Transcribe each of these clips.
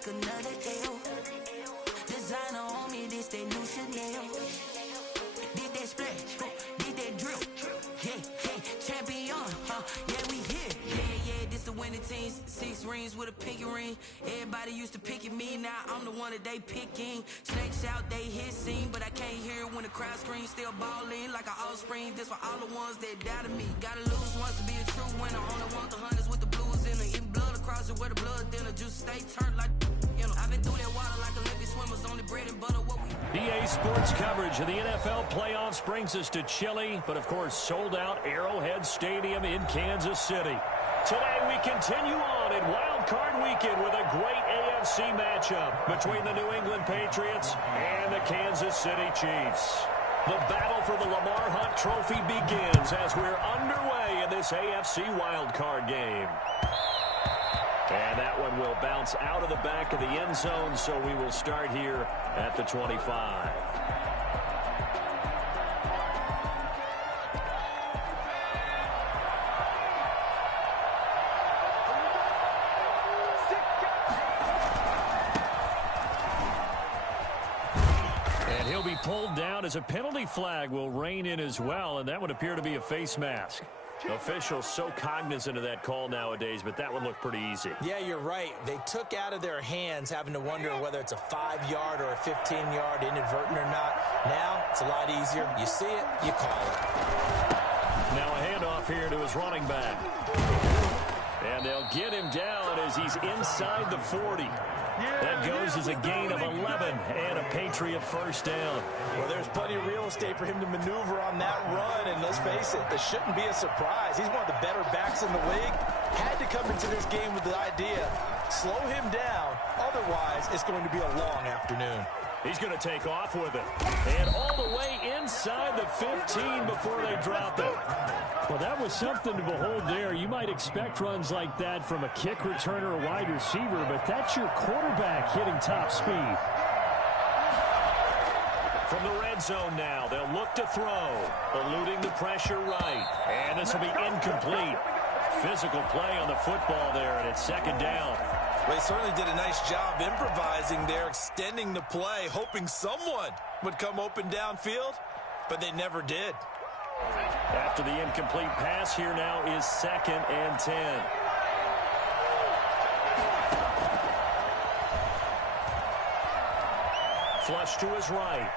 take another L. Designer on me, this that new Chanel. Did that splash, did that drip. Yeah, champion, yeah, we here. Yeah, this the winning team. 6 rings with a pinky ring. Everybody used to pick at me, now I'm the one that they picking. Snakes out, they hit scene, but I can't hear it when the crowd screams. Still ballin' like an offspring. This for all the ones that doubted me. Gotta lose once to be a true winner. Only want the hunters with the blues in it. Even blood across it where the blood thinner. Just stay turned like, you know. I've been through that water like Olympic swimmers. Only bread and butter, what we... EA Sports coverage of the NFL playoffs brings us to Chile, but of course sold out Arrowhead Stadium in Kansas City. Today we continue on in Wild Card Weekend with a great AFC matchup between the New England Patriots and the Kansas City Chiefs. The battle for the Lamar Hunt Trophy begins as we're underway in this AFC Wild Card game. And that one will bounce out of the back of the end zone, so we will start here at the 25. And he'll be pulled down as a penalty flag will rein in as well, and that would appear to be a face mask. Officials so cognizant of that call nowadays, but that one looked pretty easy. Yeah, you're right. They took out of their hands having to wonder whether it's a 5-yard or a 15-yard inadvertent or not. Now, it's a lot easier. You see it, you call it. Now a handoff here to his running back. And they'll get him down as he's inside the 40. That goes as a gain of 11 and a Patriot first down. Well, there's plenty of real estate for him to maneuver on that run, and let's face it, this shouldn't be a surprise. He's one of the better backs in the league. Had to come into this game with the idea, slow him down, otherwise it's going to be a long afternoon. He's going to take off with it. And all the way inside the 15 before they drop it. Well, that was something to behold there. You might expect runs like that from a kick returner or wide receiver, but that's your quarterback hitting top speed. From the red zone now, they'll look to throw. Eluding the pressure right. And this will be incomplete. Physical play on the football there, and it's second down. Well, they certainly did a nice job improvising there, extending the play, hoping someone would come open downfield, but they never did. After the incomplete pass, here now is 2nd and 10. Flush to his right.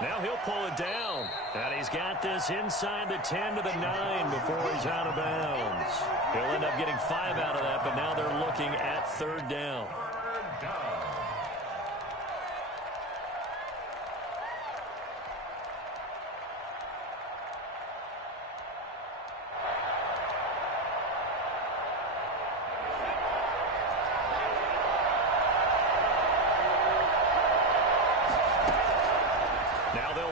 Now he'll pull it down. And he's got this inside the 10 to the 9 before he's out of bounds. He'll end up getting 5 out of that, but now they're looking at 3rd down.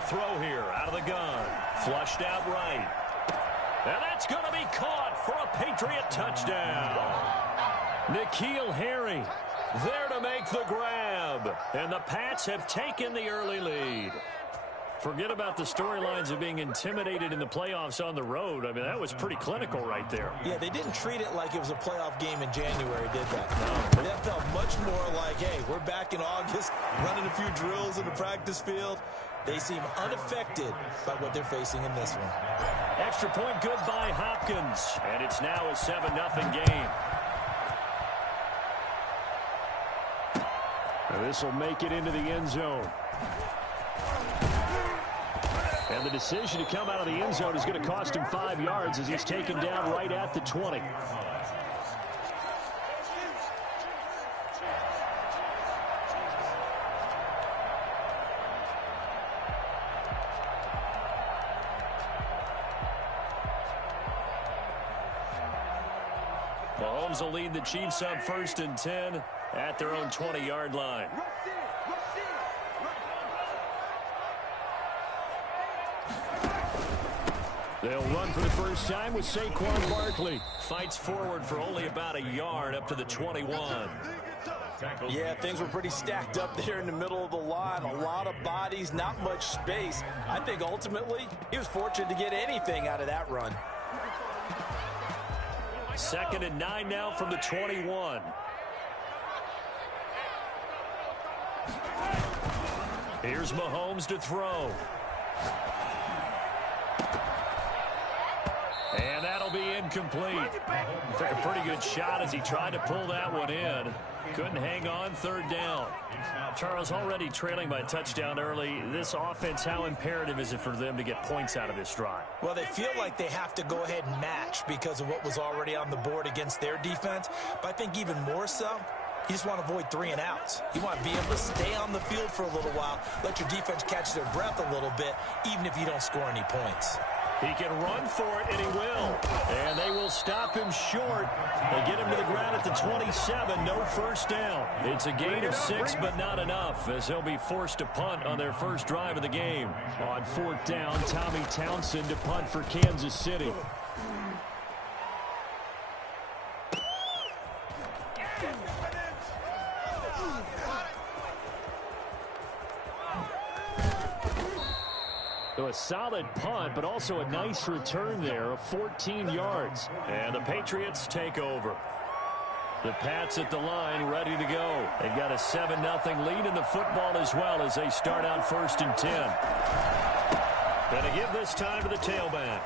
Throw here out of the gun. Flushed out right. And that's going to be caught for a Patriot touchdown. N'Keal Harry there to make the grab. And the Pats have taken the early lead. Forget about the storylines of being intimidated in the playoffs on the road. I mean, that was pretty clinical right there. Yeah, they didn't treat it like it was a playoff game in January, did they? No. That felt much more like, hey, we're back in August, running a few drills in the practice field. They seem unaffected by what they're facing in this one. Extra point good by Hopkins. And it's now a 7-0 game. And this will make it into the end zone. And the decision to come out of the end zone is going to cost him 5 yards as he's taken down right at the 20. Mahomes will lead the Chiefs up 1st and 10 at their own 20-yard line. They'll run for the first time with Saquon Barkley. Fights forward for only about a yard up to the 21. Yeah, things were pretty stacked up there in the middle of the line. A lot of bodies, not much space. I think ultimately he was fortunate to get anything out of that run. 2nd and 9 now from the 21. Here's Mahomes to throw. And that'll be incomplete. Took a pretty good shot as he tried to pull that one in. Couldn't hang on, third down. Charles, already trailing by a touchdown early. This offense, how imperative is it for them to get points out of this drive? Well, they feel like they have to go ahead and match because of what was already on the board against their defense. But I think even more so, you just want to avoid 3 and outs. You want to be able to stay on the field for a little while, let your defense catch their breath a little bit, even if you don't score any points. He can run for it, and he will. And they will stop him short. They get him to the ground at the 27. No first down. It's a gain of 6, but not enough, as he'll be forced to punt on their first drive of the game. On 4th down, Tommy Townsend to punt for Kansas City. So a solid punt, but also a nice return there of 14 yards. And the Patriots take over. The Pats at the line, ready to go. They've got a 7-0 lead in the football as well as they start out 1st and 10. Going to give this time to the tailback.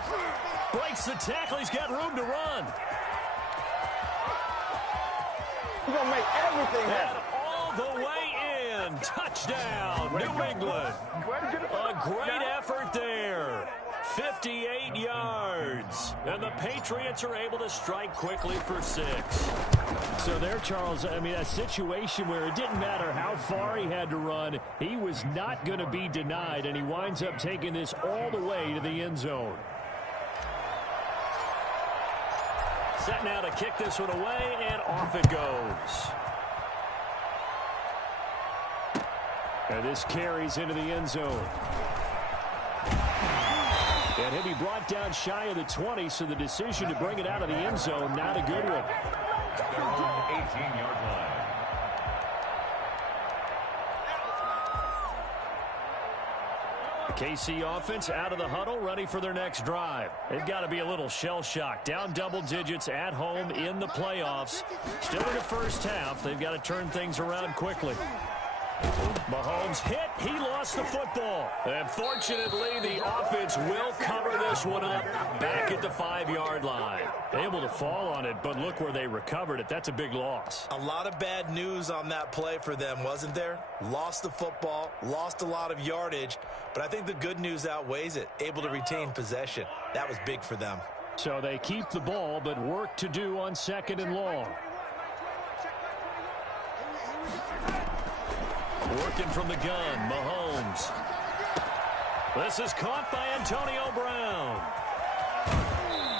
Breaks the tackle. He's got room to run. He's going to make everything happen. And all the way in. Touchdown, New England. A great effort there. 58 yards. And the Patriots are able to strike quickly for 6. So there, Charles, I mean, a situation where it didn't matter how far he had to run. He was not going to be denied, and he winds up taking this all the way to the end zone. Set now to kick this one away, and off it goes. And this carries into the end zone. And he'll be brought down shy of the 20, so the decision to bring it out of the end zone, not a good one. 18-yard line. The KC offense out of the huddle, ready for their next drive. They've got to be a little shell-shocked. Down double digits at home in the playoffs. Still in the first half. They've got to turn things around quickly. Mahomes hit. He lost the football. And fortunately, the offense will cover this one up back at the 5-yard line. Able to fall on it, but look where they recovered it. That's a big loss. A lot of bad news on that play for them, wasn't there? Lost the football, lost a lot of yardage, but I think the good news outweighs it. Able to retain possession. That was big for them. So they keep the ball, but work to do on 2nd and long. Working from the gun, Mahomes. This is caught by Antonio Brown.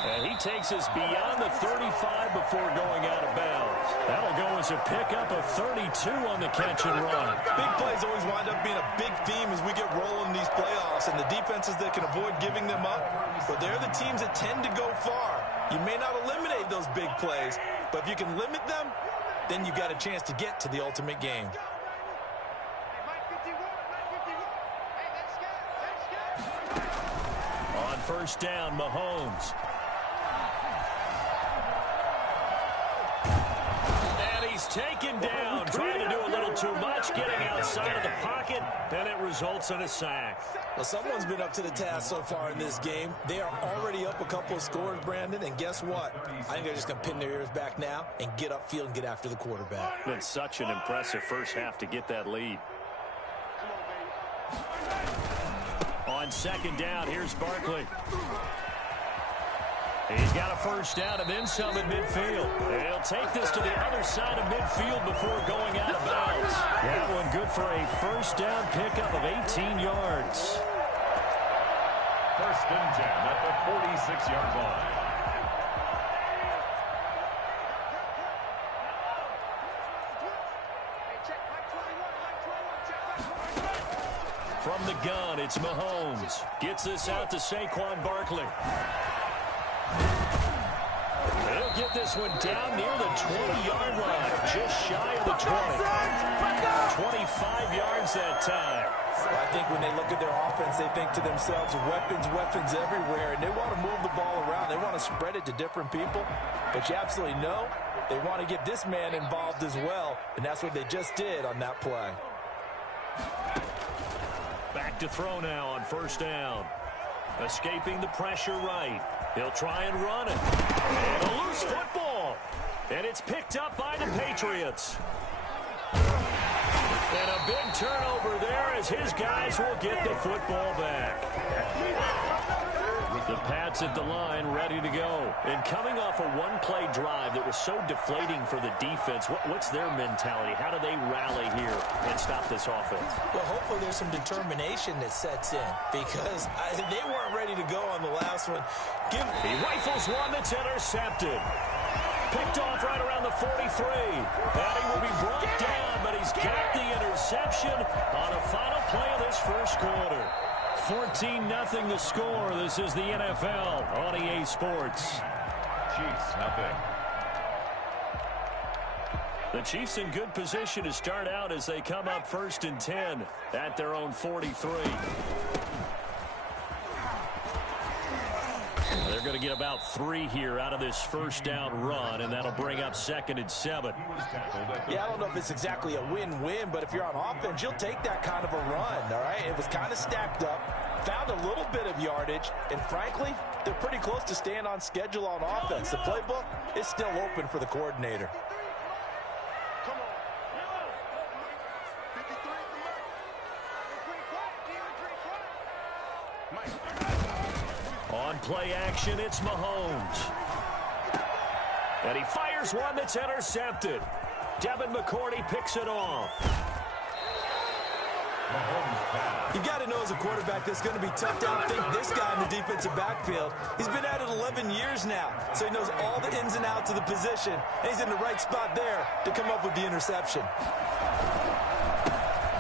And he takes us beyond the 35 before going out of bounds. That'll go as a pickup of 32 on the catch and run. Big plays always wind up being a big theme as we get rolling in these playoffs, and the defenses that can avoid giving them up, but they're the teams that tend to go far. You may not eliminate those big plays, but if you can limit them, then you got a chance to get to the ultimate game. On 1st down, Mahomes. And he's taken down, trying to do a little too much, getting outside of the pocket, and it results in a sack. Well, someone's been up to the task so far in this game. They are already up a couple of scores, Brandon, and guess what? I think they're just going to pin their ears back now and get upfield and get after the quarterback. Been such an impressive first half to get that lead. On 2nd down, here's Barkley. He's got a first down and then some at midfield. He'll take this to the other side of midfield before going out of bounds. That one good for a first down pickup of 18 yards. 1st and 10 at the 46-yard line. From the gun, it's Mahomes. Gets this out to Saquon Barkley. He'll get this one down near the 20-yard line, just shy of the 20. 25 yards that time. Well, I think when they look at their offense, they think to themselves, weapons everywhere, and they want to move the ball around. They want to spread it to different people, but you absolutely know they want to get this man involved as well, and that's what they just did on that play. Back to throw now on first down. Escaping the pressure right. He'll try and run it. And a loose football. And it's picked up by the Patriots. And a big turnover there as his guys will get the football back. The Pats at the line ready to go. And coming off a one-play drive that was so deflating for the defense, what's their mentality? How do they rally here and stop this offense? Well, hopefully there's some determination that sets in because they weren't ready to go on the last one. He rifles one that's intercepted. Picked off right around the 43. And he will be brought down, but he's got the interception on a final play of this first quarter. 14-0 the score. This is the NFL on EA Sports. Chiefs, nothing. The Chiefs in good position to start out as they come up 1st and 10 at their own 43. They're going to get about 3 here out of this first down run, and that'll bring up 2nd and 7. Yeah, I don't know if it's exactly a win-win, but if you're on offense, you'll take that kind of a run, all right? It was kind of stacked up, found a little bit of yardage, and frankly, they're pretty close to staying on schedule on offense. The playbook is still open for the coordinator. On play action, it's Mahomes. And he fires one that's intercepted. Devin McCourty picks it off. You've got to know as a quarterback that's going to be tough to outthink this guy in the defensive backfield. He's been at it 11 years now, so he knows all the ins and outs of the position, and he's in the right spot there to come up with the interception.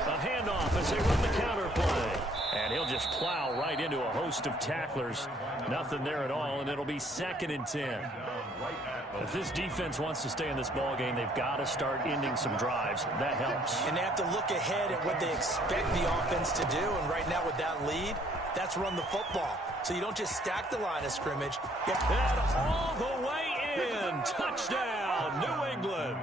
A handoff as they run the counter play. And he'll just plow right into a host of tacklers. Nothing there at all, and it'll be 2nd and 10. If this defense wants to stay in this ballgame, they've got to start ending some drives. That helps. And they have to look ahead at what they expect the offense to do. And right now with that lead, that's run the football. So you don't just stack the line of scrimmage. And all the way in. Touchdown, New England.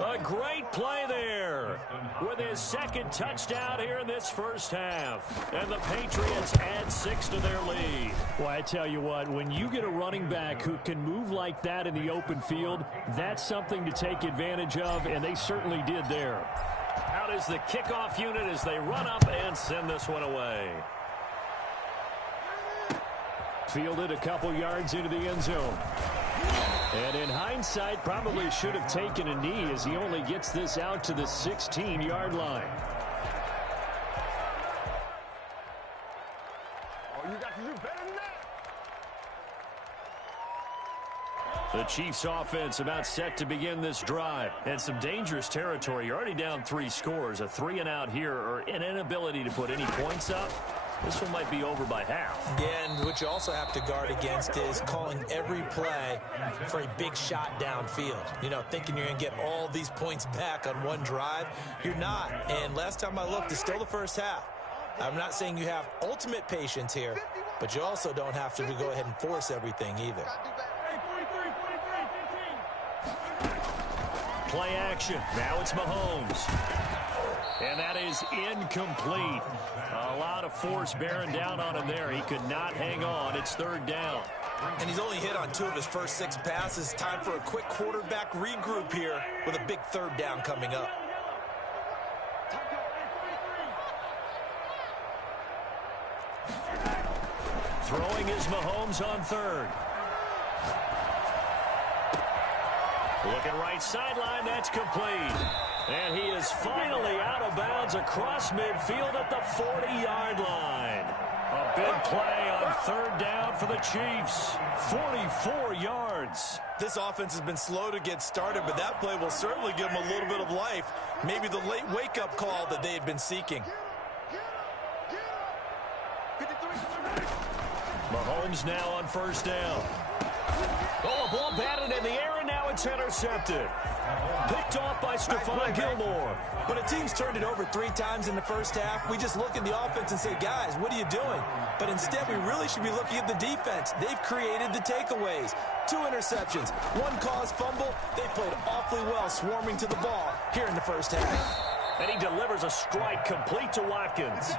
A great play there with his 2nd touchdown here in this first half. And the Patriots add 6 to their lead. Well, I tell you what, when you get a running back who can move like that in the open field, that's something to take advantage of, and they certainly did there. Out is the kickoff unit as they run up and send this one away. Fielded a couple yards into the end zone. And in hindsight, probably should have taken a knee as he only gets this out to the 16-yard line. Oh, you got to do better than that. The Chiefs offense about set to begin this drive. And some dangerous territory. You're already down 3 scores. A 3 and out here or an inability to put any points up. This one might be over by half. Yeah, and what you also have to guard against is calling every play for a big shot downfield. You know, thinking you're going to get all these points back on one drive. You're not. And last time I looked, it's still the first half. I'm not saying you have ultimate patience here, but you also don't have to go ahead and force everything either. Play action. Now it's Mahomes. And that is incomplete. A lot of force bearing down on him there. He could not hang on. It's 3rd down. And he's only hit on 2 of his first 6 passes. Time for a quick quarterback regroup here with a big 3rd down coming up. Throwing is Mahomes on 3rd. Looking right sideline, that's complete. And he is finally out of bounds across midfield at the 40-yard line. A big play on 3rd down for the Chiefs. 44 yards. This offense has been slow to get started, but that play will certainly give them a little bit of life. Maybe the late wake-up call that they had been seeking. Mahomes now on 1st down. Oh, a ball batted in the air, and now it's intercepted. Picked off by Stephon Gilmore. When a team's turned it over 3 times in the first half, we just look at the offense and say, guys, what are you doing? But instead, we really should be looking at the defense. They've created the takeaways. 2 interceptions, 1 caused fumble. They played awfully well swarming to the ball here in the first half. And he delivers a strike complete to Watkins.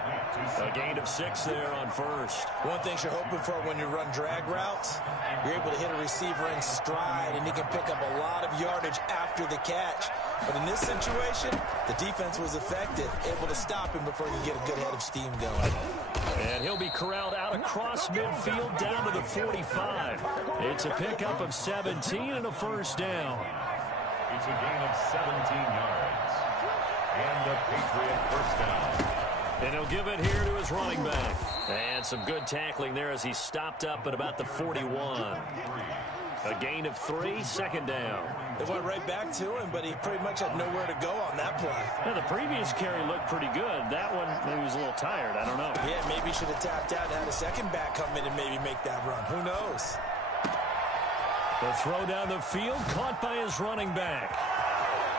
A gain of 6 there on first. One thing you're hoping for when you run drag routes, you're able to hit a receiver in stride, and he can pick up a lot of yardage after the catch. But in this situation, the defense was effective, able to stop him before he could get a good head of steam going. And he'll be corralled out across midfield down to the 45. It's a pickup of 17 and a first down. It's a gain of 17 yards. And the Patriot first down. And he'll give it here to his running back. And some good tackling there as he stopped up at about the 41. A gain of 3, second down. They went right back to him, but he pretty much had nowhere to go on that play. Yeah, the previous carry looked pretty good. That one, maybe he was a little tired. I don't know. Yeah, maybe he should have tapped out and had a second back come in and maybe make that run. Who knows? The throw down the field, caught by his running back.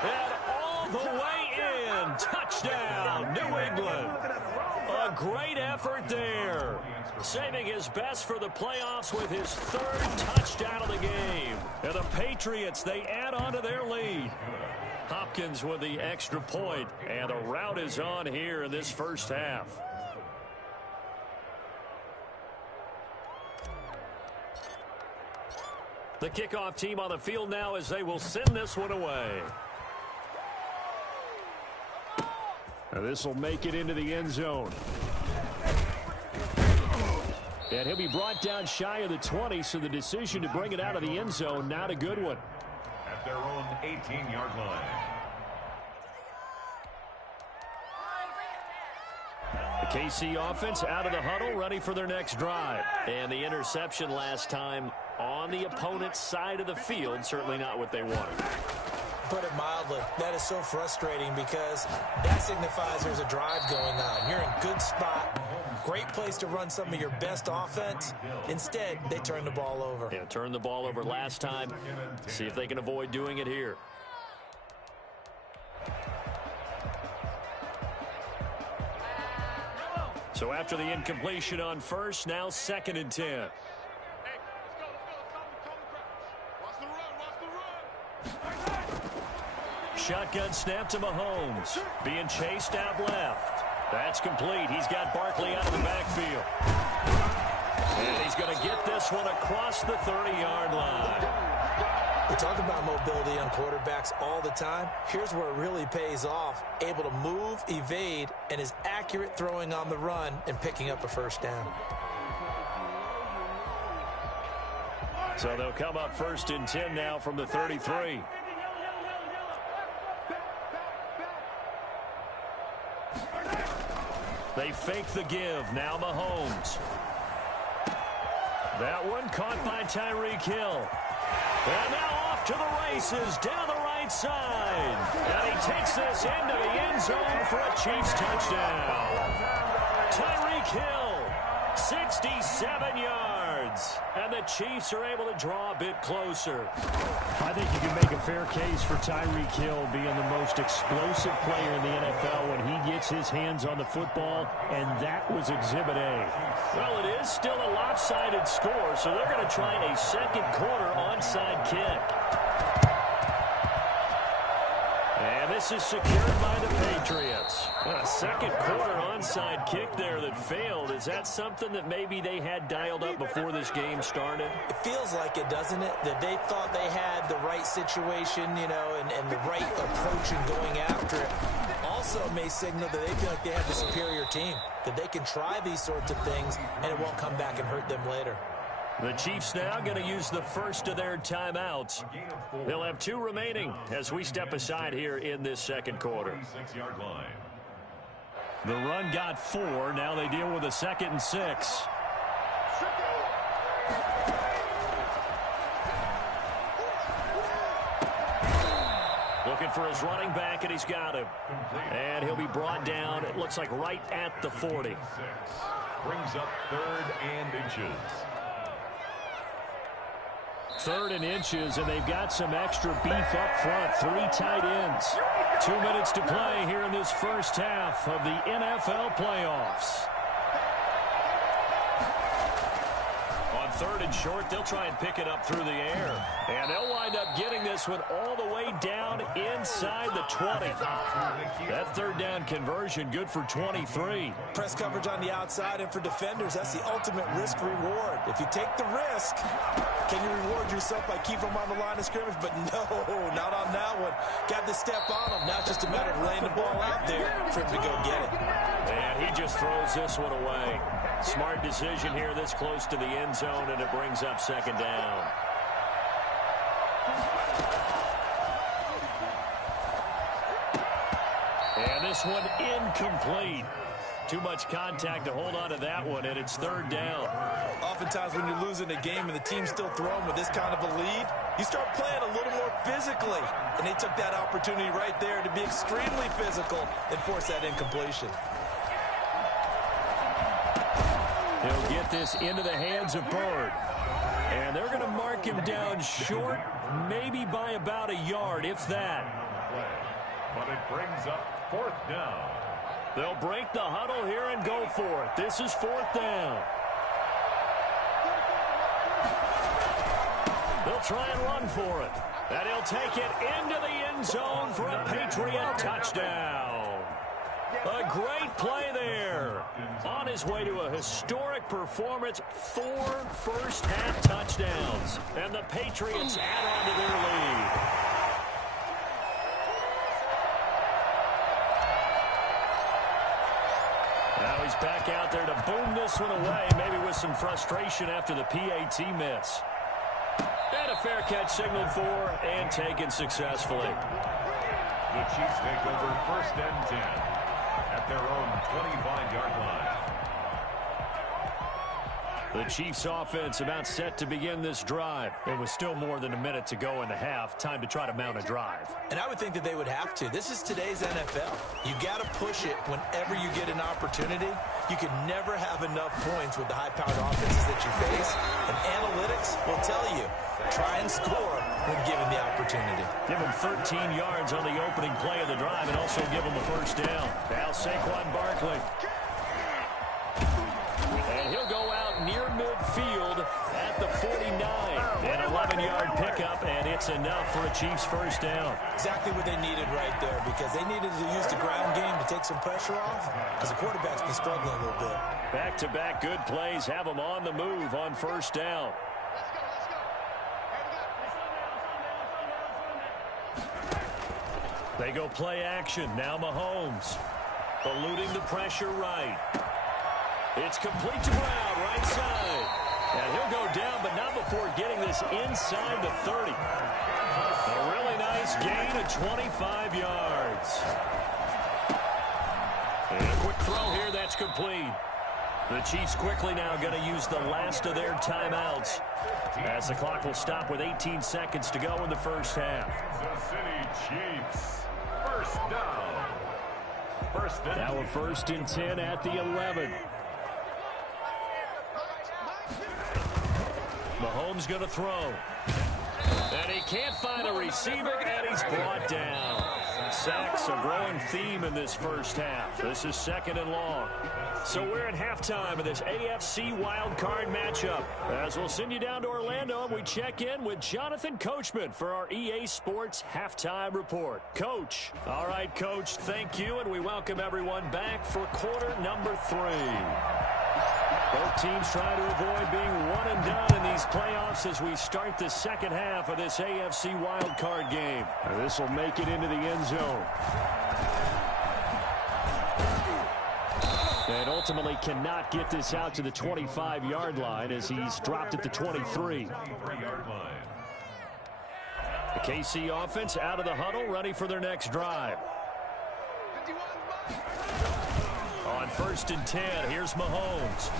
And all the way in. Touchdown, New England. A great effort there. Saving his best for the playoffs with his 3rd touchdown of the game. And the Patriots, they add on to their lead. Hopkins with the extra point, and the rout is on here in this first half. The kickoff team on the field now as they will send this one away. Now this will make it into the end zone. And he'll be brought down shy of the 20, so the decision to bring it out of the end zone, not a good one. At their own 18-yard line. The KC offense out of the huddle, ready for their next drive. And the interception last time on the opponent's side of the field, certainly not what they wanted. Put it mildly, that is so frustrating because that signifies there's a drive going on. You're in good spot, great place to run some of your best offense. Instead, they turn the ball over. Yeah, turned the ball over last time. See if they can avoid doing it here. So after the incompletion on first, now 2nd and 10. Shotgun snap to Mahomes. Being chased out left. That's complete. He's got Barkley out of the backfield. And he's going to get this one across the 30-yard line. We talk about mobility on quarterbacks all the time. Here's where it really pays off. Able to move, evade, and is accurate throwing on the run and picking up a first down. So they'll come up 1st and 10 now from the 33. They fake the give. Now Mahomes. That one caught by Tyreek Hill. And now off to the races down the right side. And he takes this into the end zone for a Chiefs touchdown. Tyreek Hill, 67 yards. And the Chiefs are able to draw a bit closer. I think you can make a fair case for Tyreek Hill being the most explosive player in the NFL when he gets his hands on the football, and that was Exhibit A. Well, it is still a lopsided score, so they're going to try a second quarter onside kick. And this is secured by the Patriots. A second quarter onside kick there that failed. Is that something that maybe they had dialed up before this game started? It feels like it, doesn't it? That they thought they had the right situation, you know, and the right approach in going after it. Also may signal that they feel like they have the superior team, that they can try these sorts of things and it won't come back and hurt them later. The Chiefs now going to use the first of their timeouts. They'll have 2 remaining as we step aside here in this second quarter. The run got 4. Now they deal with a 2nd and 6. Looking for his running back, and he's got him. And he'll be brought down, it looks like right at the 40. Brings up 3rd and inches. 3rd and inches, and they've got some extra beef up front. 3 tight ends. 2 minutes to play here in this first half of the NFL playoffs. On 3rd and short. They'll try and pick it up through the air. And they'll wind up getting this one all the way down inside the 20. That 3rd down conversion good for 23. Press coverage on the outside, and for defenders, that's the ultimate risk-reward. If you take the risk, can you reward yourself by keeping them on the line of scrimmage? But no, not on that one. Got to step on them. Now it's just a matter of laying the ball out there for him to go get it. And he just throws this one away. Smart decision here this close to the end zone, and it brings up 2nd down. And this one incomplete. Too much contact to hold on to that one, and it's 3rd down. Oftentimes when you're losing a game and the team's still throwing with this kind of a lead, you start playing a little more physically. And they took that opportunity right there to be extremely physical and force that incompletion. He'll get this into the hands of Bird. And they're going to mark him down short, maybe by about a yard, if that. But it brings up 4th down. They'll break the huddle here and go for it. This is 4th down. They'll try and run for it. And he'll take it into the end zone for a Patriot touchdown. A great play there. On his way to a historic performance, 4 first-half touchdowns. And the Patriots add on to their lead. Now he's back out there to boom this one away, maybe with some frustration after the PAT miss. And a fair catch signaled for and taken successfully. The Chiefs take over 1st and 10 at their own 25-yard line. The Chiefs offense about set to begin this drive. It was still more than a minute to go in the half. Time to try to mount a drive. And I would think that they would have to. This is today's NFL. You got to push it whenever you get an opportunity. You can never have enough points with the high-powered offenses that you face. And analytics will tell you, try and score when given the opportunity. Give him 13 yards on the opening play of the drive and also give him a 1st down. Now Saquon Barkley. And he'll go out near midfield at the 49. An 11-yard pickup, and it's enough for a Chiefs 1st down. Exactly what they needed right there, because they needed to use the ground game to take some pressure off, because the quarterback's been struggling a little bit. Back-to-back good plays have them on the move on 1st down. They go play action. Now Mahomes. Eluding the pressure right. It's complete to Brown, right side. And he'll go down, but not before getting this inside the 30. A really nice gain of 25 yards. And a quick throw here, that's complete. The Chiefs quickly now going to use the last of their timeouts, as the clock will stop with 18 seconds to go in the 1st half. Kansas City Chiefs, 1st down. Now a 1st and 10 at the 11. Mahomes going to throw. And he can't find a receiver, and he's brought down. Sacks a growing theme in this 1st half. This is 2nd and long. So we're at halftime of this AFC wildcard matchup. As we'll send you down to Orlando, and we check in with Jonathan Coachman for our EA Sports Halftime Report. Coach. All right, Coach, thank you, and we welcome everyone back for quarter number 3. Both teams trying to avoid being one and done in these playoffs as we start the 2nd half of this AFC wildcard game. This will make it into the end zone. And ultimately cannot get this out to the 25-yard line as he's dropped at the 23. The KC offense out of the huddle, ready for their next drive. On 1st and 10, here's Mahomes.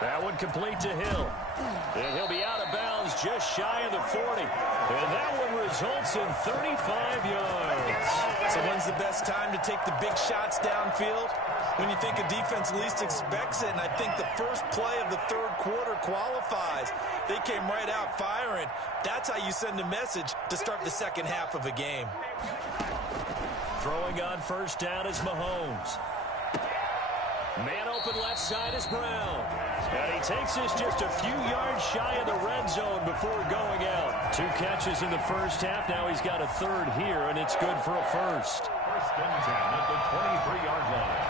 That one complete to Hill. And he'll be out of bounds just shy of the 40. And that one results in 35 yards. So when's the best time to take the big shots downfield? When you think a defense least expects it, and I think the first play of the 3rd quarter qualifies. They came right out firing. That's how you send a message to start the 2nd half of a game. Throwing on 1st down is Mahomes. Man open left side is Brown. And he takes this just a few yards shy of the red zone before going out. 2 catches in the first half. Now he's got a third here, and it's good for a first. First and 10 at the 23-yard line.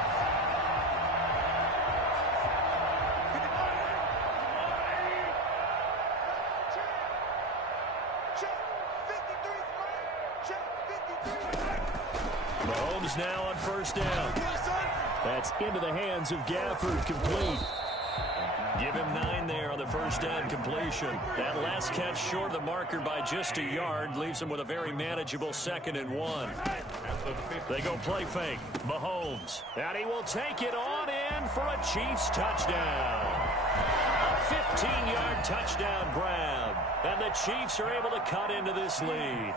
Mahomes now on first down. That's into the hands of Gafford, complete. Give him 9 there on the first down completion. That last catch short of the marker by just a yard leaves him with a very manageable 2nd and 1. They go play fake. Mahomes. And he will take it on in for a Chiefs touchdown. A 15-yard touchdown grab. And the Chiefs are able to cut into this lead.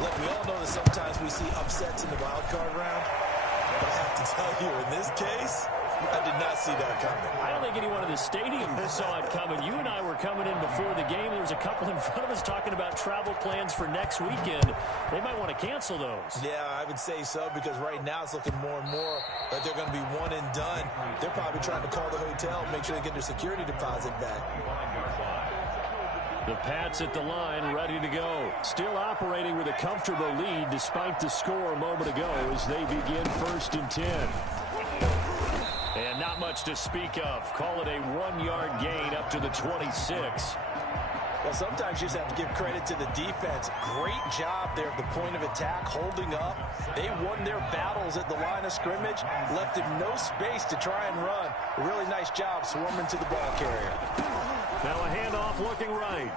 Look, we all know that sometimes we see upsets in the wild card round. But I have to tell you, in this case, I did not see that coming. I don't think anyone in the stadium saw it coming. You and I were coming in before the game. There was a couple in front of us talking about travel plans for next weekend. They might want to cancel those. Yeah, I would say so, because right now it's looking more and more like they're going to be one and done. They're probably trying to call the hotel, make sure they get their security deposit back. The Pats at the line, ready to go. Still operating with a comfortable lead despite the score a moment ago as they begin 1st and 10. And not much to speak of. Call it a 1-yard gain up to the 26. Well, sometimes you just have to give credit to the defense. Great job there at the point of attack, holding up. They won their battles at the line of scrimmage, left him no space to try and run. A really nice job swarming to the ball carrier. Now a handoff looking right.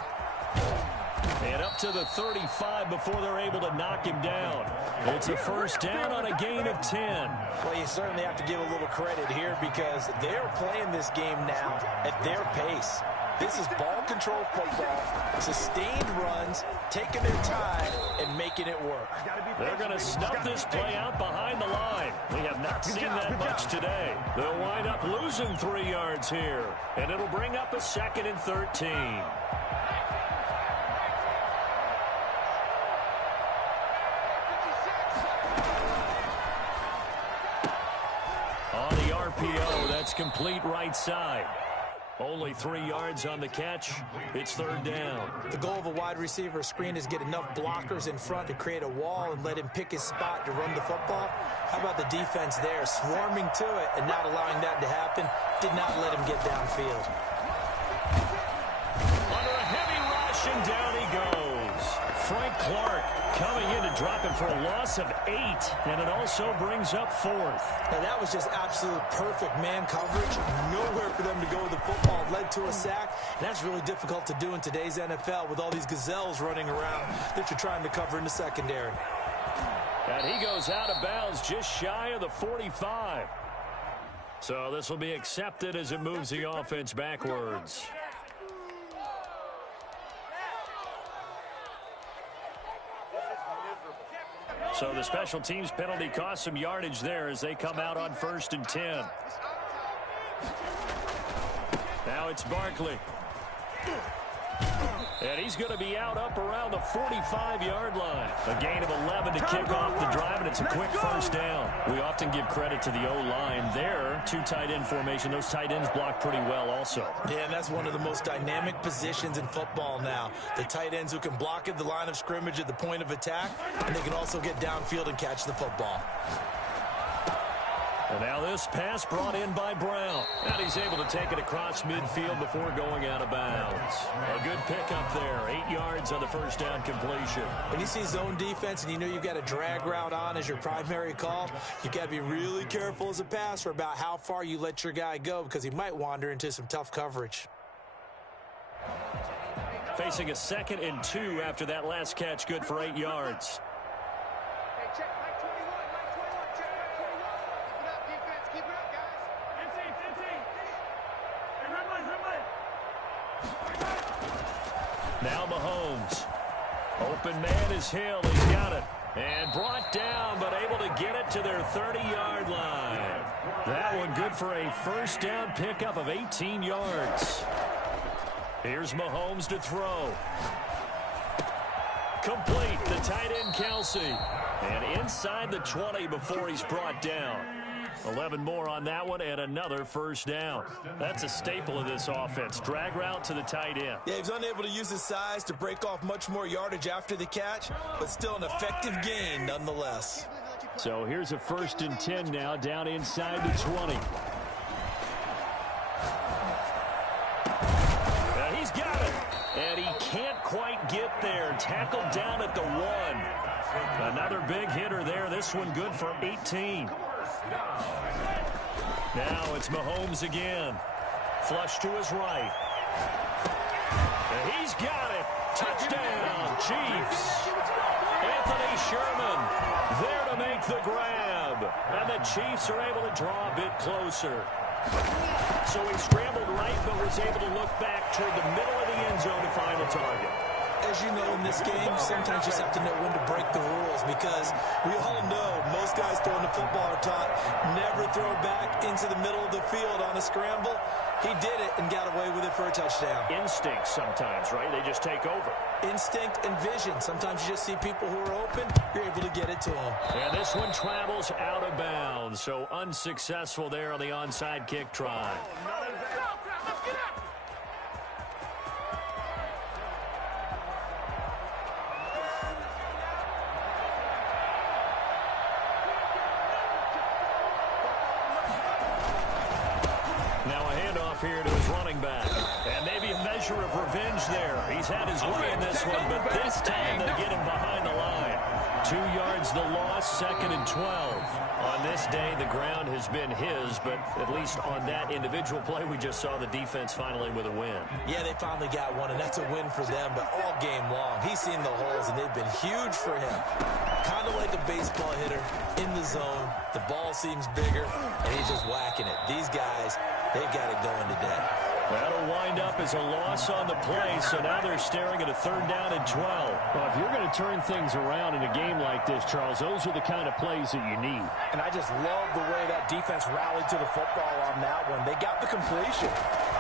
And up to the 35 before they're able to knock him down. It's a first down on a gain of 10. Well, you certainly have to give a little credit here because they're playing this game now at their pace. This is ball control football, sustained runs, taking their time, and making it work. They're going to snuff this play out behind the line. We have not seen that much today. They'll wind up losing 3 yards here, and it'll bring up a 2nd and 13. On the RPO, that's complete right side. Only 3 yards on the catch. It's 3rd down. The goal of a wide receiver screen is get enough blockers in front to create a wall and let him pick his spot to run the football. How about the defense there, swarming to it and not allowing that to happen? Did not let him get downfield. Under a heavy rush, and down he goes. Frank Clark coming in to drop him for a loss of 8, and it also brings up 4th. And that was just absolute perfect man coverage. Nowhere for them to go with the football. Led to a sack, and that's really difficult to do in today's NFL with all these gazelles running around that you're trying to cover in the secondary. And he goes out of bounds just shy of the 45. So this will be accepted as it moves the offense backwards. So the special teams penalty cost some yardage there as they come out on 1st and 10. Now it's Barkley. And he's going to be out up around the 45-yard line. A gain of 11 to kick off the drive, and it's a quick first down. We often give credit to the O-line there. 2 tight end formation. Those tight ends block pretty well also. Yeah, and that's one of the most dynamic positions in football now. The tight ends who can block at the line of scrimmage at the point of attack, and they can also get downfield and catch the football. And now this pass brought in by Brown. And he's able to take it across midfield before going out of bounds. A good pickup there. 8 yards on the first down completion. When you see zone defense and you know you've got a drag route on as your primary call, you got to be really careful as a passer about how far you let your guy go because he might wander into some tough coverage. Facing a 2nd and 2 after that last catch, good for 8 yards. Now Mahomes. Open man is Hill. He's got it. And brought down, but able to get it to their 30-yard line. That one good for a first down pickup of 18 yards. Here's Mahomes to throw. Complete. The tight end, Kelsey. And inside the 20 before he's brought down. 11 more on that one and another first down. That's a staple of this offense. Drag route to the tight end. Yeah, he's unable to use his size to break off much more yardage after the catch, but still an effective gain nonetheless. So here's a 1st and 10 now, down inside the 20. He's got it. And he can't quite get there. Tackled down at the 1. Another big hitter there. This one good for 18. Now it's Mahomes again. Flush to his right. And he's got it. Touchdown, Chiefs. Anthony Sherman there to make the grab. And the Chiefs are able to draw a bit closer. So he scrambled right, but was able to look back toward the middle of the end zone to find the target. As you know, in this game, sometimes you just have to know when to break the rules, because we all know most guys throwing the football are taught never throw back into the middle of the field on a scramble. He did it and got away with it for a touchdown. Instinct sometimes, right? They just take over. Instinct and vision. Sometimes you just see people who are open, you're able to get it to them. And this one travels out of bounds, so unsuccessful there on the onside kick try. Here to his running back. And maybe a measure of revenge there. He's had his way in this one, but this time they get him behind the line. 2 yards the loss, 2nd and 12. On this day, the ground has been his, but at least on that individual play, we just saw the defense finally with a win. Yeah, they finally got one, and that's a win for them, but all game long, he's seen the holes, and they've been huge for him. Kind of like a baseball hitter in the zone. The ball seems bigger, and he's just whacking it. These guys, they've got it going today. That'll wind up as a loss on the play, so now they're staring at a 3rd down and 12. Well, if you're going to turn things around in a game like this, Charles, those are the kind of plays that you need. And I just love the way that defense rallied to the football on that one. They got the completion,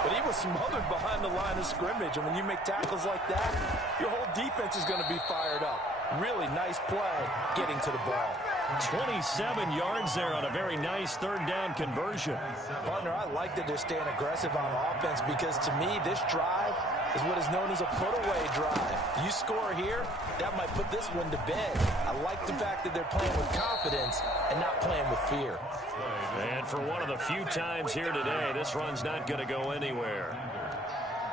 but he was smothered behind the line of scrimmage. And when you make tackles like that, your whole defense is going to be fired up. Really nice play getting to the ball. 27 yards there on a very nice 3rd down conversion. Partner, I like that they're staying aggressive on offense, because to me, this drive is what is known as a put-away drive. You score here, that might put this one to bed. I like the fact that they're playing with confidence and not playing with fear. And for one of the few times here today, this run's not going to go anywhere.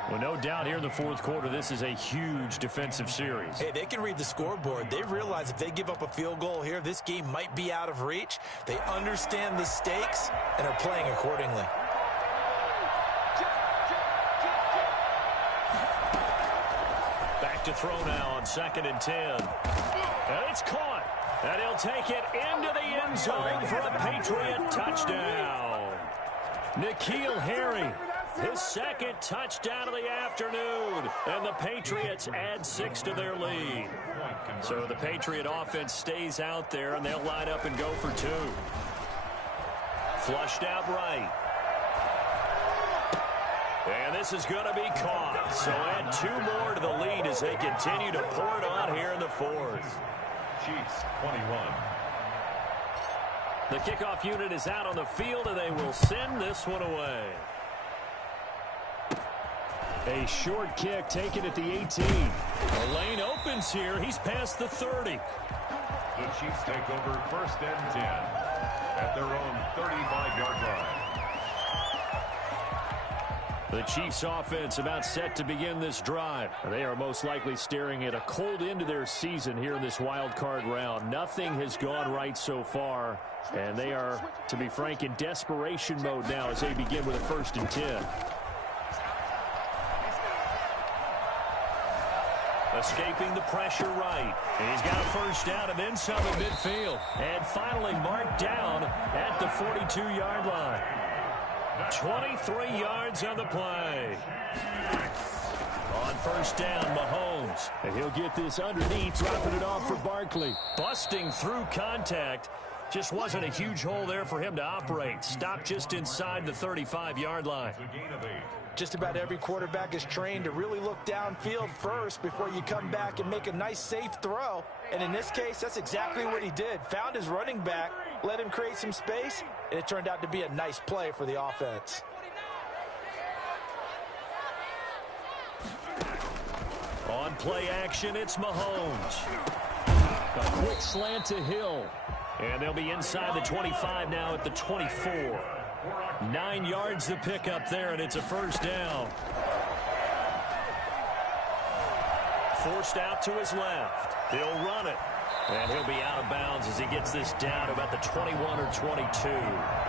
Well, no doubt here in the 4th quarter, this is a huge defensive series. Hey, they can read the scoreboard. They realize if they give up a field goal here, this game might be out of reach. They understand the stakes and are playing accordingly. Back to throw now on 2nd and 10. And it's caught. And he'll take it into the end zone for a Patriot touchdown. N'Keal Harry. His 2nd touchdown of the afternoon, and the Patriots add 6 to their lead. So the Patriot offense stays out there, and they'll line up and go for 2. Flushed out right. And this is going to be caught. So add 2 more to the lead as they continue to pour it on here in the 4th. Chiefs 21. The kickoff unit is out on the field, and they will send this one away. A short kick taken at the 18. The lane opens here. He's past the 30. The Chiefs take over 1st and 10 at their own 35-yard line. The Chiefs offense about set to begin this drive. They are most likely staring at a cold end to their season here in this wild card round. Nothing has gone right so far, and they are, to be frank, in desperation mode now as they begin with a 1st and 10. Escaping the pressure right. He's got a 1st down and then some at midfield. And finally marked down at the 42-yard line. 23 yards on the play. On 1st down, Mahomes. And he'll get this underneath, dropping it off for Barkley. Busting through contact. Just wasn't a huge hole there for him to operate. Stopped just inside the 35-yard line. Just about every quarterback is trained to really look downfield first before you come back and make a nice, safe throw. And in this case, that's exactly what he did. Found his running back, let him create some space, and it turned out to be a nice play for the offense. On play action, it's Mahomes. A quick slant to Hill. And they'll be inside the 25 now at the 24. 9 yards to pick up there, and it's a first down. Forced out to his left. He'll run it. And he'll be out of bounds as he gets this down to about the 21 or 22.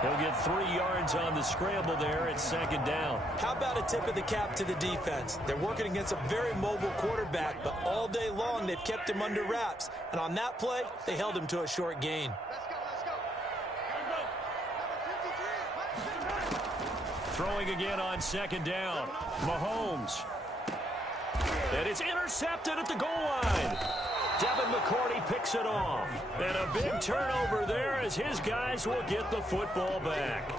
He'll get 3 yards on the scramble there. It's second down. How about a tip of the cap to the defense? They're working against a very mobile quarterback, but all day long they've kept him under wraps. And on that play, they held him to a short gain. Throwing again on second down. Mahomes. And it's intercepted at the goal line. Devin McCourty picks it off. And a big turnover there as his guys will get the football back.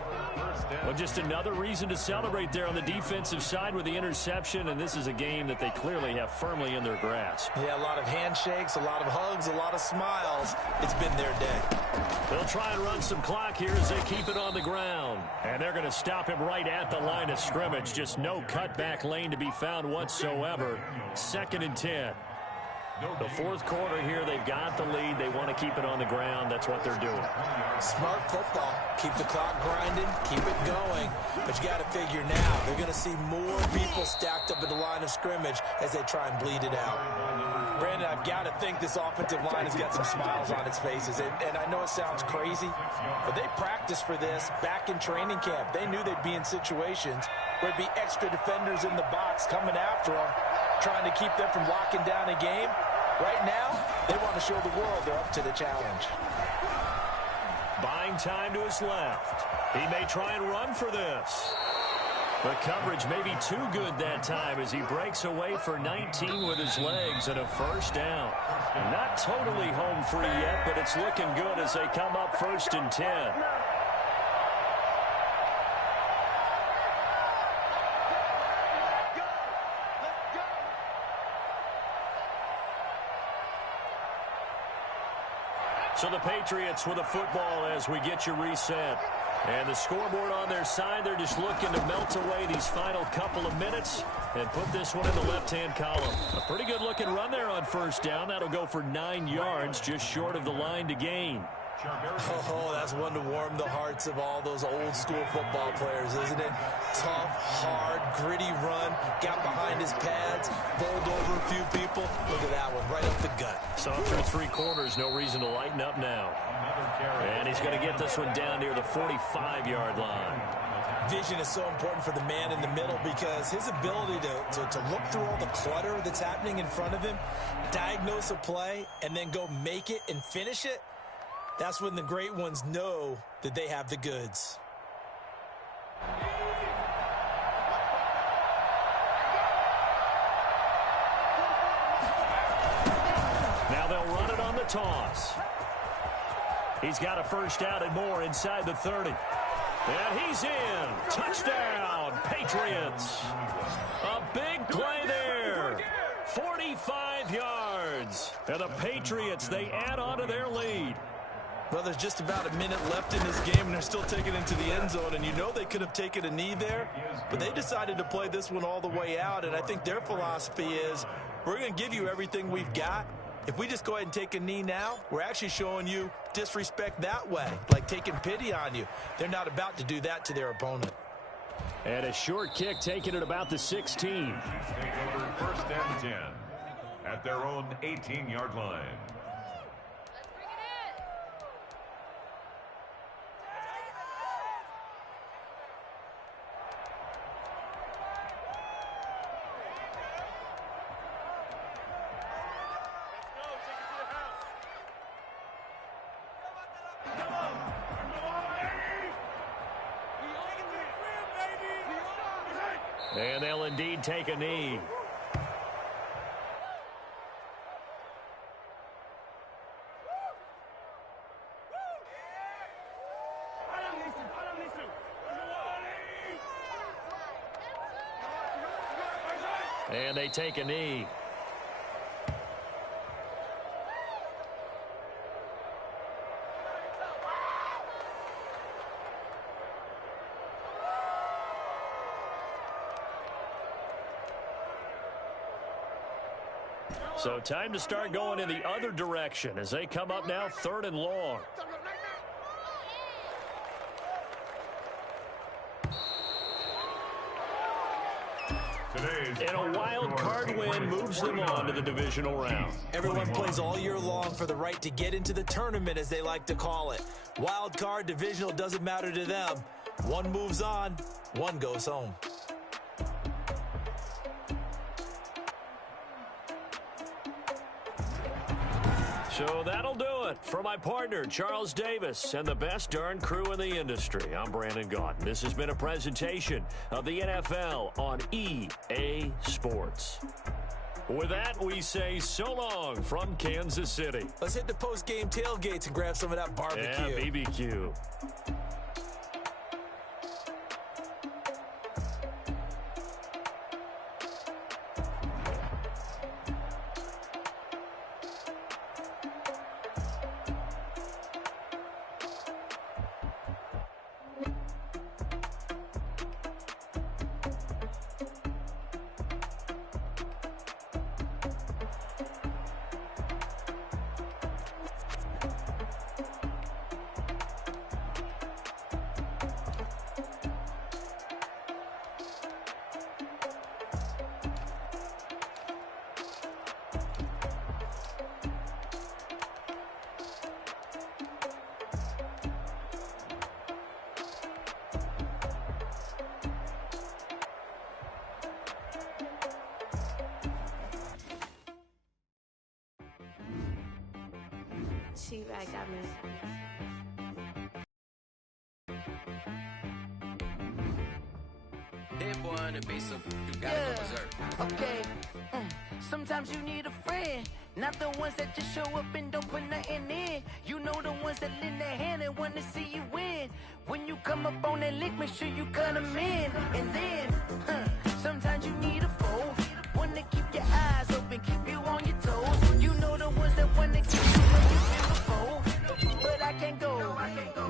Well, just another reason to celebrate there on the defensive side with the interception, and this is a game that they clearly have firmly in their grasp. Yeah, a lot of handshakes, a lot of hugs, a lot of smiles. It's been their day. They'll try and run some clock here as they keep it on the ground. And they're going to stop him right at the line of scrimmage. Just no cutback lane to be found whatsoever. 2nd and 10. The fourth quarter here, they've got the lead. They want to keep it on the ground. That's what they're doing. Smart football. Keep the clock grinding, keep it going. But you got to figure now, they're going to see more people stacked up at the line of scrimmage as they try and bleed it out. Brandon, I've got to think this offensive line has got some smiles on its faces. And I know it sounds crazy, but they practiced for this back in training camp. They knew they'd be in situations where there'd be extra defenders in the box coming after them, trying to keep them from locking down a game. Right now, they want to show the world they're up to the challenge. Buying time to his left. He may try and run for this. The coverage may be too good that time as he breaks away for 19 with his legs and a first down. Not totally home free yet, but it's looking good as they come up 1st and 10. So the Patriots with a football as we get you reset. And the scoreboard on their side, they're just looking to melt away these final couple of minutes and put this one in the left-hand column. A pretty good-looking run there on first down. That'll go for 9 yards, just short of the line to gain. Oh, that's one to warm the hearts of all those old-school football players, isn't it? Tough, hard, gritty run, got behind his pads, bowled over a few people. Look at that one, right up the gut. So through 3 quarters, no reason to lighten up now. And he's going to get this one down near the 45-yard line. Vision is so important for the man in the middle because his ability to look through all the clutter that's happening in front of him, diagnose a play, and then go make it and finish it, that's when the great ones know that they have the goods. Now they'll run it on the toss. He's got a first down and more inside the 30. And he's in. Touchdown, Patriots. A big play there. 45 yards. And the Patriots, they add on to their lead. Well, there's just about a minute left in this game, and they're still taking it to the end zone. And you know they could have taken a knee there, but they decided to play this one all the way out. And I think their philosophy is, we're going to give you everything we've got. If we just go ahead and take a knee now, we're actually showing you disrespect that way, like taking pity on you. They're not about to do that to their opponent. And a short kick taken at about the 16. Take over 1st and 10 at their own 18-yard line. And they'll indeed take a knee. And they take a knee. So time to start going in the other direction as they come up now 3rd and long. And a wild card win moves them on to the divisional round. Everyone plays all year long for the right to get into the tournament, as they like to call it. Wild card, divisional, doesn't matter to them. One moves on, one goes home. So that'll do it for my partner, Charles Davis, and the best darn crew in the industry. I'm Brandon Gaudin. This has been a presentation of the NFL on EA Sports. With that, we say so long from Kansas City. Let's hit the post-game tailgates and grab some of that barbecue. Yeah, BBQ. T-Rag got me. Hit boy on the beat, so you gotta go berserk. Okay. Sometimes you need a friend, not the ones that just show up and don't put nothing in. You know the ones that lend their hand and want to see you win. When you come up on that lick, make sure you cut them in. And then, sometimes you need a foe, one to keep your eyes open, keep you on your toes. You know the ones that want to keep you when you feel the foe. But I can't go,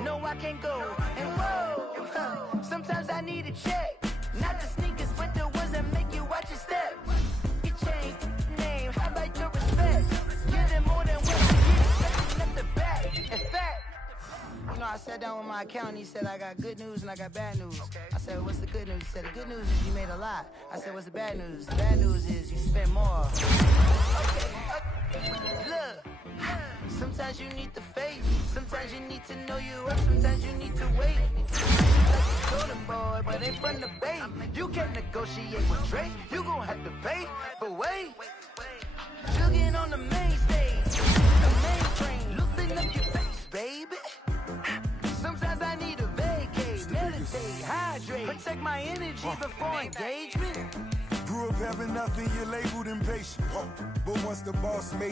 no I can't go. And whoa, sometimes I need a check, not the sneakers, but the ones that make you watch your step. You change name, highlight your respect. Give them more than what you get, at the back. In fact, you know, I sat down with my accountant. He said, I got good news and I got bad news. I said, what's the good news? He said, the good news is you made a lot. I said, what's the bad news? The bad news is you spent more. Okay. Look, sometimes you need the faith. Sometimes you need to know you up. Sometimes you need to wait. Like a golden boy, but ain't from the bay. You can't negotiate with Drake. You gon' have to pay. But wait, jugging on the main stage, the main train, loosen up your face, baby. Sometimes I need a vacate, meditate, hydrate, protect my energy before engagement. Grew up having nothing, you're labeled impatient. But once the boss made